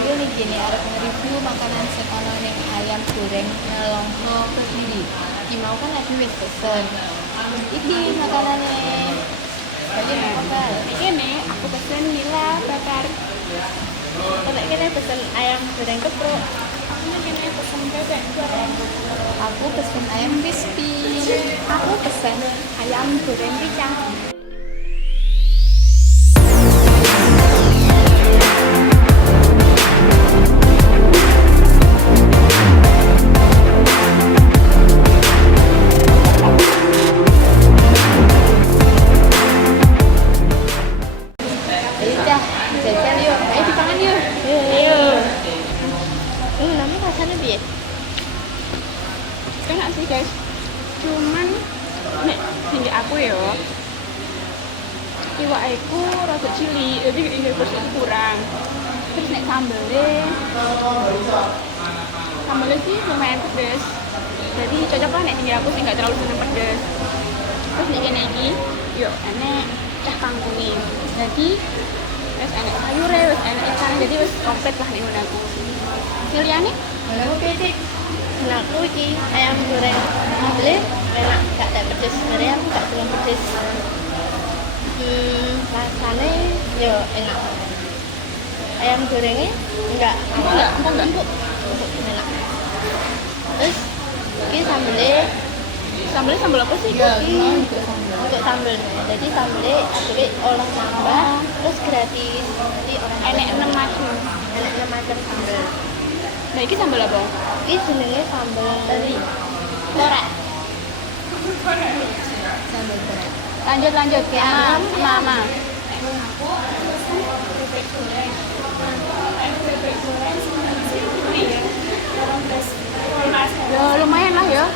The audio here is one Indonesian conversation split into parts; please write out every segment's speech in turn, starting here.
Dia nih gini, arep nge-review makanan sing ono ning ayam goreng Nelongso Kediri. Iki mau kan lagi wis pesen. Iki makanannya. Bagi apa? Ini aku pesen nila bakar. Kalau ini pesen ayam goreng keprok. Ini pesen bebek goreng. Aku pesen ayam crispy. Aku pesen ayam goreng ricang. Ayo dah, jajan yuk. Ayo dipangan yuk. Ayo. Namanya rasanya piye? Enak sih guys. Cuman nek hingga aku ya. Iwak aku rada cili, jadi ini porsi kurang. Terus nek sambelnya sih lumayan pedes. Jadi cocok lah nek tinggal aku sih nggak terlalu seneng pedes. Terus nek kene iki, yuk enek cah kangkungi. Jadi wis enek sayure, wis enek ikan, jadi wis komplit lah nek ngono aku. Liyane Aku ketik. aku iki ayam goreng sambelnya enak, gak ada pedes. Sebenarnya aku gak suka pedes. Rasanya yo enak. Ayam gorengnya enggak empuk enak. Terus ini sambelnya sambel apa sih? Ya, Ini mau juga sambal. untuk sambel. Jadi sambelnya akhirnya olah nambah terus gratis. Jadi orang enak 6 macam. Enak 6 macam sambel. Nah, ini sambel apa? Ini jenenge sambel teri. Korek. Sambal goreng. Lanjut ke mama. Ya lumayan lah ya.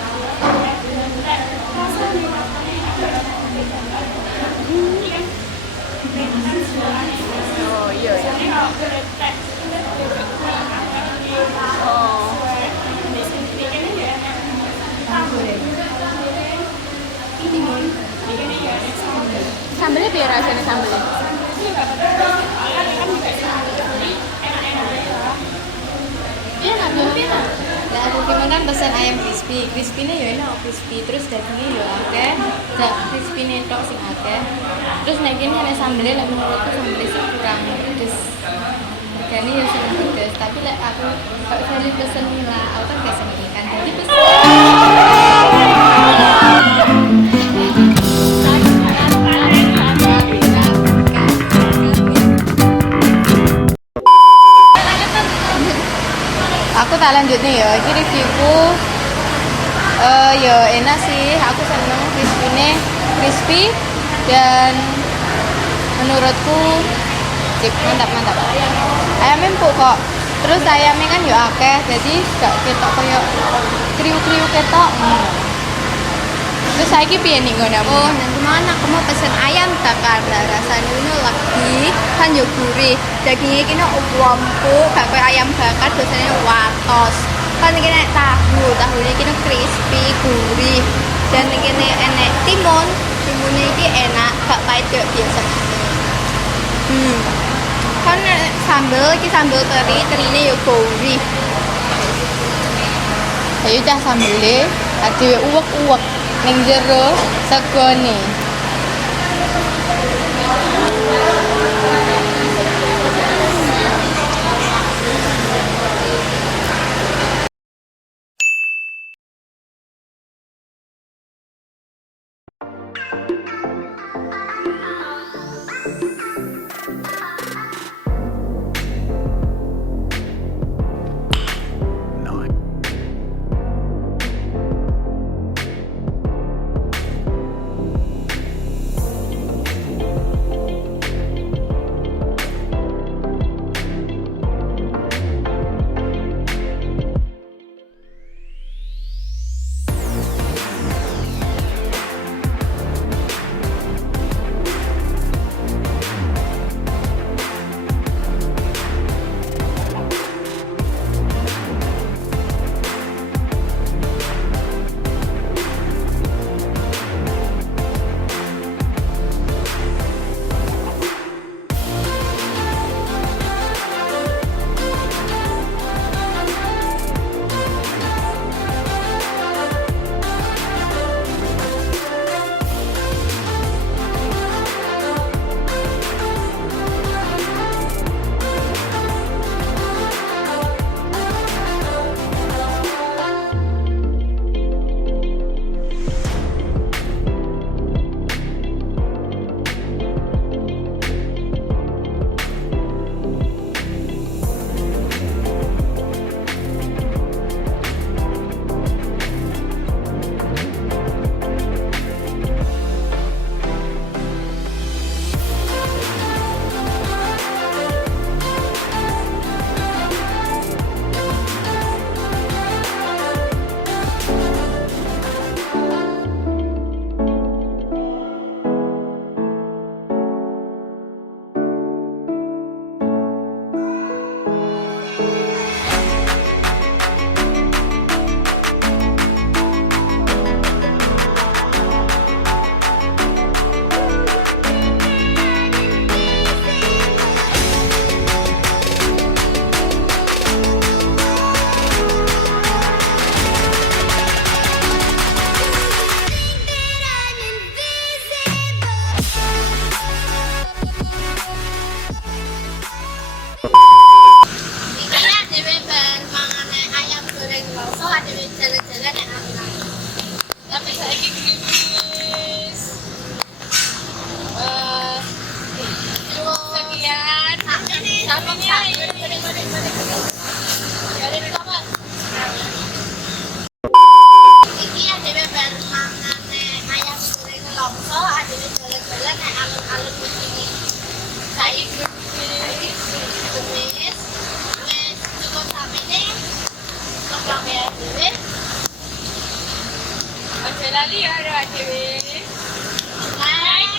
Oh iya ya. Oh. Sambelnya biar rasanya sambelnya. Iya nggak mungkin lah. Lah aku gimana kan pesen ayam crispy. Crispy-nya ya enak crispy, terus dagingnya ya akeh. Crispy-nya tok sing akeh. Terus nek kene ana sambelnya lek menurutku sambelnya sih kurang pedes. Regane ya sing pedes, tapi lek aku kok sekali pesen nila, aku kan gak seneng ikan. Jadi pesen aku tak lanjut nih ya, ini reviewku ya enak sih, aku seneng crispy dan menurutku sip, mantap ayamnya empuk kok, terus ayamnya kan ya akeh, jadi gak ketok koyo kriuk ketok. Terus saya piye nih ngono? Oh, nanti mana aku mau pesen ayam bakar. Nah, rasanya ini lagi kan yo gurih. Dagingnya ini empuk, gak kayak ayam bakar biasanya watos. Kan ini tahunya ini crispy, gurih. Dan ini enak timunnya ini enak, gak pahit kayak biasa. Kan sambal terinya yo gurih. Ayo dah sambelnya, adewe uwek ning jero segone. lali ya ada dewe. Like,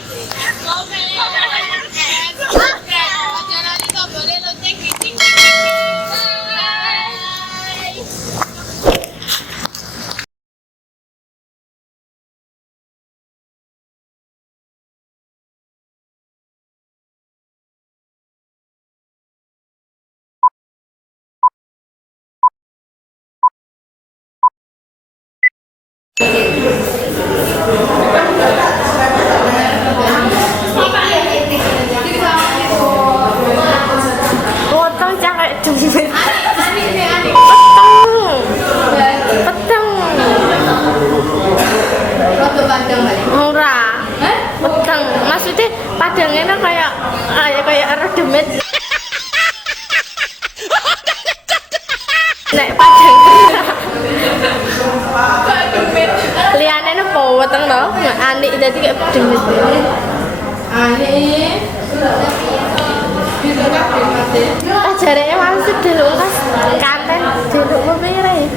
comment, and subscribe. Ojo lali kok boleh lonceng ting ting ting. Bye. Potong cakek duit. Peteng. Roto Bandung kali. Ora. Peteng. Maksudnya padangnya kayak redemet. Nek padang. Liane apa weteng to? Anik dadi kayak redemet. Ani. Bisa kan mati. Jareke malah sedel ungkas kanten delok pemire.